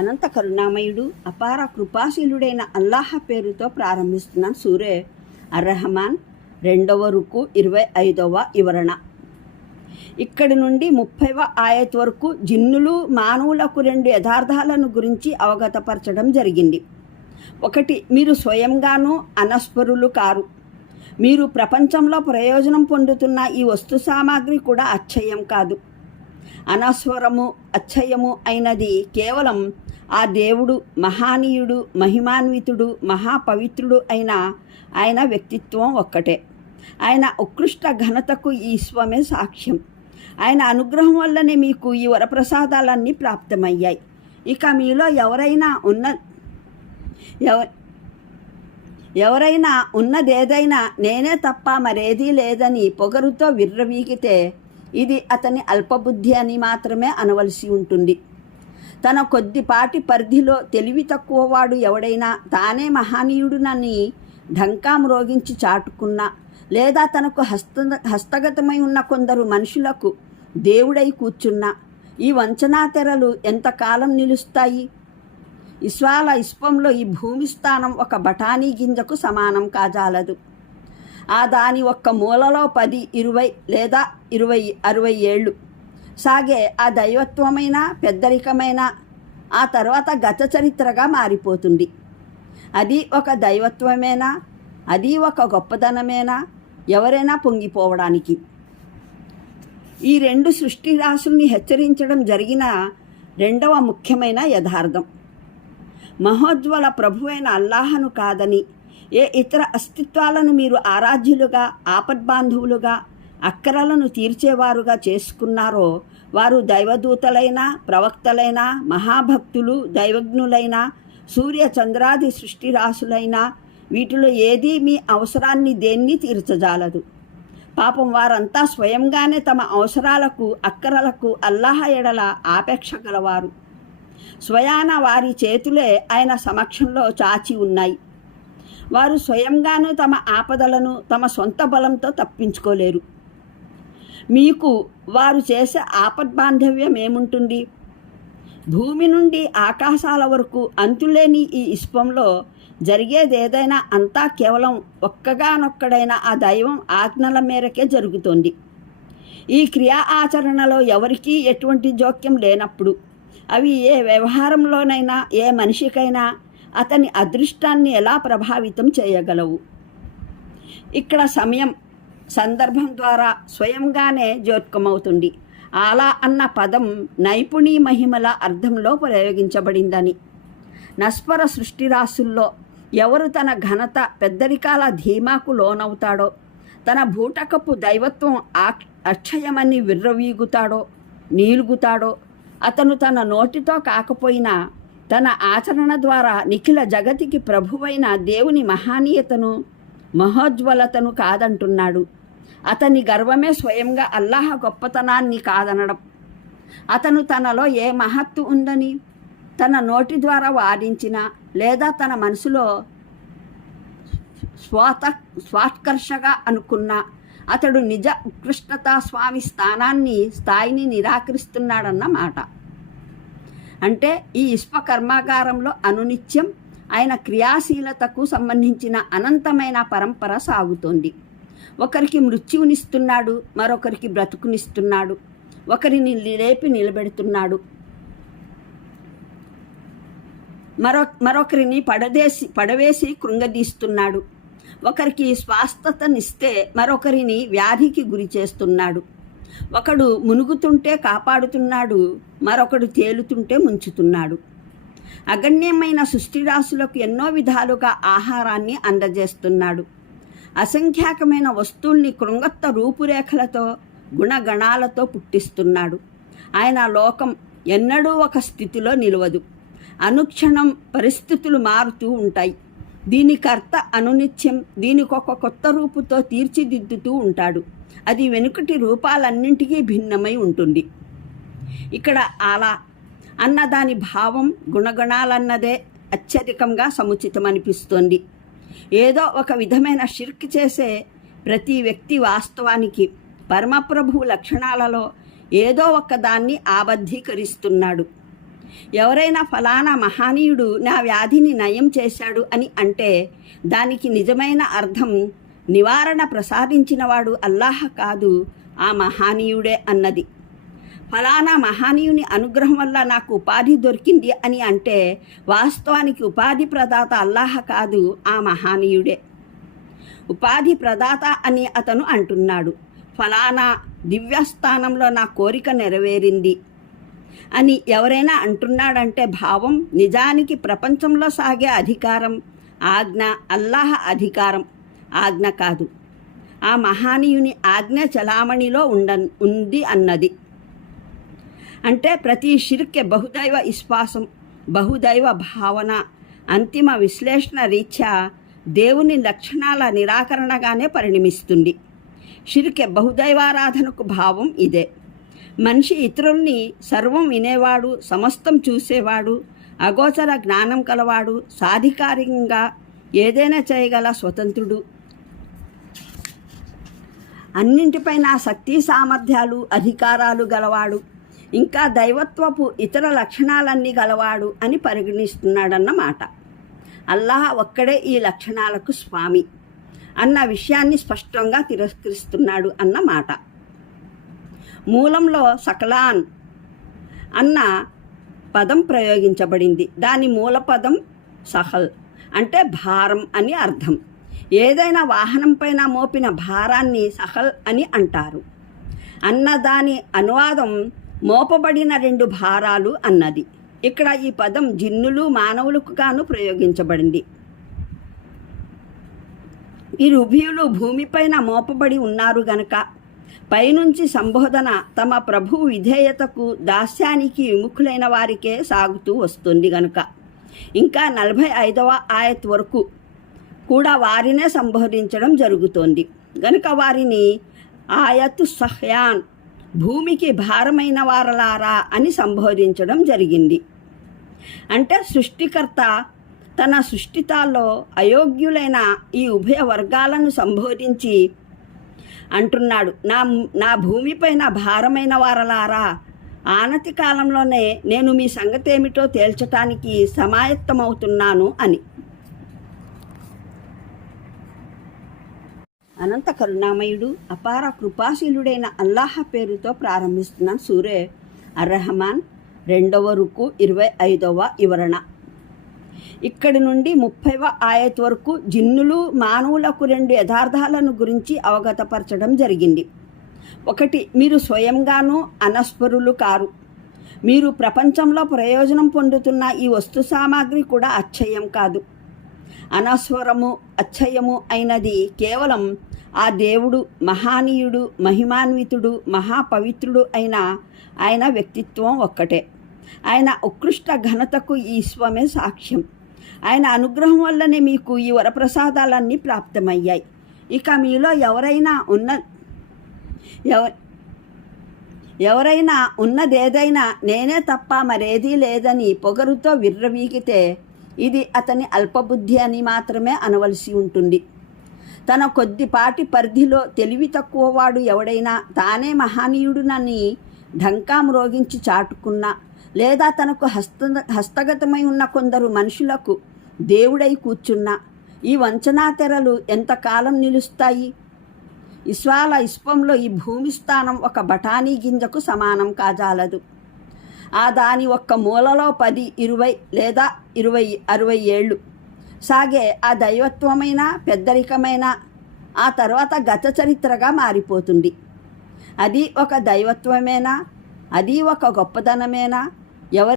అనంత కరుణామయుడు అపార కృపాశీలుడైన అల్లాహ్ పేరుతో ప్రారంభిస్తున్నాను. సూరే అర్రహమాన్ 2వ రుకు 25వ వివరణ. ఇక్కడి నుండి 30వ ఆయత్ వరకు జిన్నులు మానవులకు 2 యథార్థాలను గురించి అవగతపరచడం జరిగింది. 1, మీరు స్వయంగానూ అనస్పరులు కారు. మీరు ప్రపంచంలో ప్రయోజనం పొందుతున్న ఈ వస్తు సామాగ్రి కూడా అక్షయం కాదు. అనస్వరము అక్షయము అయినది కేవలం ఆ దేవుడు మహానీయుడు, మహిమాన్వితుడు, మహాపవిత్రుడు అయిన ఆయన వ్యక్తిత్వం ఒక్కటే. ఆయన ఉత్కృష్ట ఘనతకు ఈ విశ్వమే సాక్ష్యం. ఆయన అనుగ్రహం వల్లనే మీకు ఈ వరప్రసాదాలన్నీ ప్రాప్తమయ్యాయి. ఇక మీలో ఎవరైనా ఉన్నదేదైనా నేనే తప్ప మరేదీ లేదని పొగరుతో విర్రవీగితే ఇది అతని అల్పబుద్ధి అని మాత్రమే అనవలసి ఉంటుంది. తన కొద్దిపాటి పరిధిలో తెలివి తక్కువవాడు ఎవడైనా తానే మహనీయుడునని ఢంకా మ్రోగించి చాటుకున్నా, లేదా తనకు హస్తగతమై ఉన్న కొందరు మనుషులకు దేవుడై కూర్చున్నా, ఈ వంచనా తెరలు ఎంతకాలం నిలుస్తాయి? విశ్వంలో ఈ భూమి స్థానం ఒక బఠానీ గింజకు సమానం కాజాలదు. దాని ఒక్క మూలలో 10, 20 లేదా 20, 60 ఏళ్ళు సాగే ఆ దైవత్వమైన పెద్దరికమైన ఆ తర్వాత గత చరిత్రగా మారిపోతుంది. అది ఒక దైవత్వమేనా? అది ఒక గొప్పదనమేనా? ఎవరైనా పొంగిపోవడానికి? ఈ 2 సృష్టి రాశుల్ని హెచ్చరించడం జరిగిన 2వ ముఖ్యమైన యథార్థం. మహోజ్వల ప్రభువైన అల్లాహను కాదని ఏ ఇతర అస్తిత్వాలను మీరు ఆరాధ్యులుగా, ఆపద్బాంధవులుగా, అక్కరలను తీర్చేవారుగా చేసుకున్నారో వారు దైవదూతలైన, ప్రవక్తలైన, మహాభక్తులు, దైవజ్ఞులైన, సూర్య చంద్రాది సృష్టి రాశులైన వీటిలో ఏదీ మీ అవసరాన్ని దేన్ని తీర్చజాలదు. పాపం వారంతా స్వయంగానే తమ అవసరాలకు, అక్కరలకు అల్లాహ్ ఎడల ఆపేక్ష గలవారు. స్వయాన వారి చేతులే ఆయన సమక్షంలో చాచి ఉన్నాయి. వారు స్వయంగానూ తమ ఆపదలను తమ సొంత బలంతో తప్పించుకోలేరు. మీకు వారు చేసే ఆపద్బాంధవ్యం ఏముంటుంది? భూమి నుండి ఆకాశాల వరకు అంతులేని ఈ విశ్వంలో జరిగేదేదైనా అంతా కేవలం ఒక్కగానొక్కడైన ఆ దైవం ఆజ్ఞల మేరకే జరుగుతోంది. ఈ క్రియా ఆచరణలో ఎవరికీ ఎటువంటి జోక్యం లేనప్పుడు అవి ఏ వ్యవహారంలోనైనా, ఏ మనిషికైనా అతని అదృష్టాన్ని ఎలా ప్రభావితం చేయగలవు? ఇక్కడ సమయం, సందర్భం ద్వారా స్వయంగానే జోత్కమవుతుంది. అలా అన్న పదం నైపుణి మహిమల అర్థంలో ప్రయోగించబడిందని. నస్పర సృష్టి రాశుల్లో ఎవరు తన ఘనత, పెద్దరికాల ధీమాకు లోనవుతాడో, తన భూటకపు దైవత్వం అక్షయమని విర్రవీగుతాడో, నీలుగుతాడో, అతను తన నోటితో కాకపోయినా తన ఆచరణ ద్వారా నిఖిల జగతికి ప్రభువైన దేవుని మహానీయతను, మహోజ్వలతను కాదంటున్నాడు. అతని గర్వమే స్వయంగా అల్లాహ్ గొప్పతనాన్ని కాదనడం. అతను తనలో ఏ మహత్తు ఉందని తన నోటి ద్వారా వాదించినా, లేదా తన మనసులో స్వాత్కర్షగా అనుకున్నా అతడు నిజ ఉత్కృష్టతా స్వామి స్థాయిని నిరాకరిస్తున్నాడన్న మాట. అంటే ఈ విశ్వకర్మాగారంలో అనునిత్యం ఆయన క్రియాశీలతకు సంబంధించిన అనంతమైన పరంపర సాగుతోంది. ఒకరికి మృత్యువునిస్తున్నాడు, మరొకరికి బ్రతుకునిస్తున్నాడు, ఒకరిని లేపి నిలబెడుతున్నాడు, మరొకరిని పడవేసి కృంగదీస్తున్నాడు, ఒకరికి స్వాస్థతనిస్తే మరొకరిని వ్యాధికి గురి చేస్తున్నాడు, ఒకడు మునుగుతుంటే కాపాడుతున్నాడు, మరొకడు తేలుతుంటే ముంచుతున్నాడు. అగణ్యమైన సృష్టిరాశులకు ఎన్నో విధాలుగా ఆహారాన్ని అందజేస్తున్నాడు. అసంఖ్యాకమైన వస్తువుల్ని కృంగత్త రూపురేఖలతో, గుణగణాలతో పుట్టిస్తున్నాడు. ఆయన లోకం ఎన్నడూ ఒక స్థితిలో నిలవదు. అనుక్షణం పరిస్థితులు మారుతూ ఉంటాయి. దీని కర్త అనునిత్యం దీనికొక కొత్త రూపుతో తీర్చిదిద్దుతూ ఉంటాడు. అది వెనుకటి రూపాలన్నింటికీ భిన్నమై ఉంటుంది. ఇక్కడ అలా అన్న దాని భావం గుణగణాలన్నదే అత్యధికంగా సముచితమనిపిస్తోంది. ఏదో ఒక విధమైన షిర్క్ చేసే ప్రతి వ్యక్తి వాస్తవానికి పరమప్రభు లక్షణాలలో ఏదో ఒక దాన్ని ఆబద్ధీకరిస్తున్నాడు. ఎవరైనా ఫలానా మహనీయుడు నా వ్యాధిని నయం చేశాడు అని అంటే దానికి నిజమైన అర్థం నివారణ ప్రసాదించినవాడు అల్లాహ్ కాదు, ఆ మహనీయుడే అన్నది. ఫలానా మహనీయుని అనుగ్రహం వల్ల నాకు ఉపాధి దొరికింది అని అంటే వాస్తవానికి ఉపాధి ప్రదాత అల్లాహ్ కాదు, ఆ మహనీయుడే. ఉపాధి ప్రదాత అని అతను అంటున్నాడు. ఫలానా దివ్యస్థానంలో నా కోరిక నెరవేరింది అని ఎవరైనా అంటున్నాడంటే భావం నిజానికి ప్రపంచంలో సాగే అధికారం ఆజ్ఞ అల్లాహ్ అధికారం ఆజ్ఞ కాదు, ఆ మహనీయుని ఆజ్ఞ చలామణిలో ఉంది అన్నది. అంటే ప్రతి షిర్కె బహుదైవ విశ్వాసం, బహుదైవ భావన అంతిమ విశ్లేషణ రీత్యా దేవుని లక్షణాల నిరాకరణగానే పరిణమిస్తుంది. షిర్కె బహుదైవారాధనకు భావం ఇదే. మనిషి ఇతరుల్ని సర్వం వినేవాడు, సమస్తం చూసేవాడు, అగోచర జ్ఞానం కలవాడు, సాధికారికంగా ఏదైనా చేయగల స్వతంత్రుడు, అన్నింటిపైన శక్తి సామర్థ్యాలు అధికారాలు గలవాడు, ఇంకా దైవత్వపు ఇతర లక్షణాలన్నీ గలవాడు అని పరిగణిస్తున్నాడన్నమాట. అల్లాహ్ ఒక్కడే ఈ లక్షణాలకు స్వామి అన్న విషయాన్ని స్పష్టంగా తిరస్కరిస్తున్నాడు అన్నమాట. మూలంలో సకలాన్ అన్న పదం ప్రయోగించబడింది. దాని మూల పదం సహల్ అంటే భారం అని అర్థం. ఏదైనా వాహనం పైన మోపిన భారాన్ని సహల్ అని అంటారు. అన్న దాని అనువాదం మోపబడిన 2 భారాలు అన్నది. ఇక్కడ ఈ పదం జిన్నులు మానవులకు గాను ప్రయోగించబడింది. ఈ ఉభయులు భూమిపైన మోపబడి ఉన్నారు గనక పైనుంచి సంబోధన తమ ప్రభువు విధేయతకు దాస్యానికి విముఖులైన వారికే సాగుతూ వస్తుంది గనుక ఇంకా 45వ ఆయత్ వరకు కూడా వారినే సంబోధించడం జరుగుతోంది గనుక వారిని ఆయతు సహ్యాన్ భూమికి భారమైన వారలారా అని సంబోధించడం జరిగింది. అంటే సృష్టికర్త తన సృష్టితాల్లో అయోగ్యులైన ఈ ఉభయ వర్గాలను సంబోధించి అంటున్నాడు, నా భూమిపైన భారమైన వారలారా, ఆనతి కాలంలోనే నేను మీ సంగతి ఏమిటో తేల్చటానికి సమాయత్తమవుతున్నాను అని. అనంత కరుణామయుడు అపార కృపాశీలుడైన అల్లాహ్ పేరుతో ప్రారంభిస్తున్నాను. సూరే అర్రహమాన్ 2వ రుకు 25వ వివరణ. ఇక్కడి నుండి 30వ ఆయత్ వరకు జిన్నులు మానవులకు 2 యథార్థాలను గురించి అవగతపరచడం జరిగింది. 1, మీరు స్వయంగానూ అనస్వరులు కారు. మీరు ప్రపంచంలో ప్రయోజనం పొందుతున్న ఈ వస్తు సామాగ్రి కూడా అచ్చయం కాదు. అనస్వరము అచ్చయము అయినది కేవలం ఆ దేవుడు మహానీయుడు మహిమాన్వితుడు మహాపవిత్రుడు అయిన ఆయన వ్యక్తిత్వం ఒక్కటే. ఆయన ఉత్కృష్ట ఘనతకు ఈ విశ్వమే సాక్ష్యం. ఆయన అనుగ్రహం వల్లనే మీకు ఈ వరప్రసాదాలన్నీ ప్రాప్తమయ్యాయి. ఇక మీలో ఎవరైనా ఉన్నదేదైనా నేనే తప్ప మరేదీ లేదని పొగరుతో విర్రవీగితే ఇది అతని అల్పబుద్ధి అని మాత్రమే అనవలసి ఉంటుంది. తన కొద్దిపాటి పరిధిలో తెలివి తక్కువ వాడు ఎవడైనా తానే మహనీయుడునని ఢంకా మ్రోగించి చాటుకున్నా, లేదా తనకు హస్తగతమై ఉన్న కొందరు మనుషులకు దేవుడై కూర్చున్నా ఈ వంచనా తెరలు ఎంతకాలం నిలుస్తాయి? విశ్వంలో ఈ భూమి స్థానం ఒక బఠానీ గింజకు సమానం కాజాలదు. ఆ దాని ఒక్క మూలలో 10, 20 లేదా 20, 60 ఏళ్ళు సాగే ఆ దైవత్వమైన పెద్దరికమైన ఆ తర్వాత గత చరిత్రగా మారిపోతుంది. అది ఒక దైవత్వమేనా? అది ఒక గొప్పదనమేనా? ఎవరి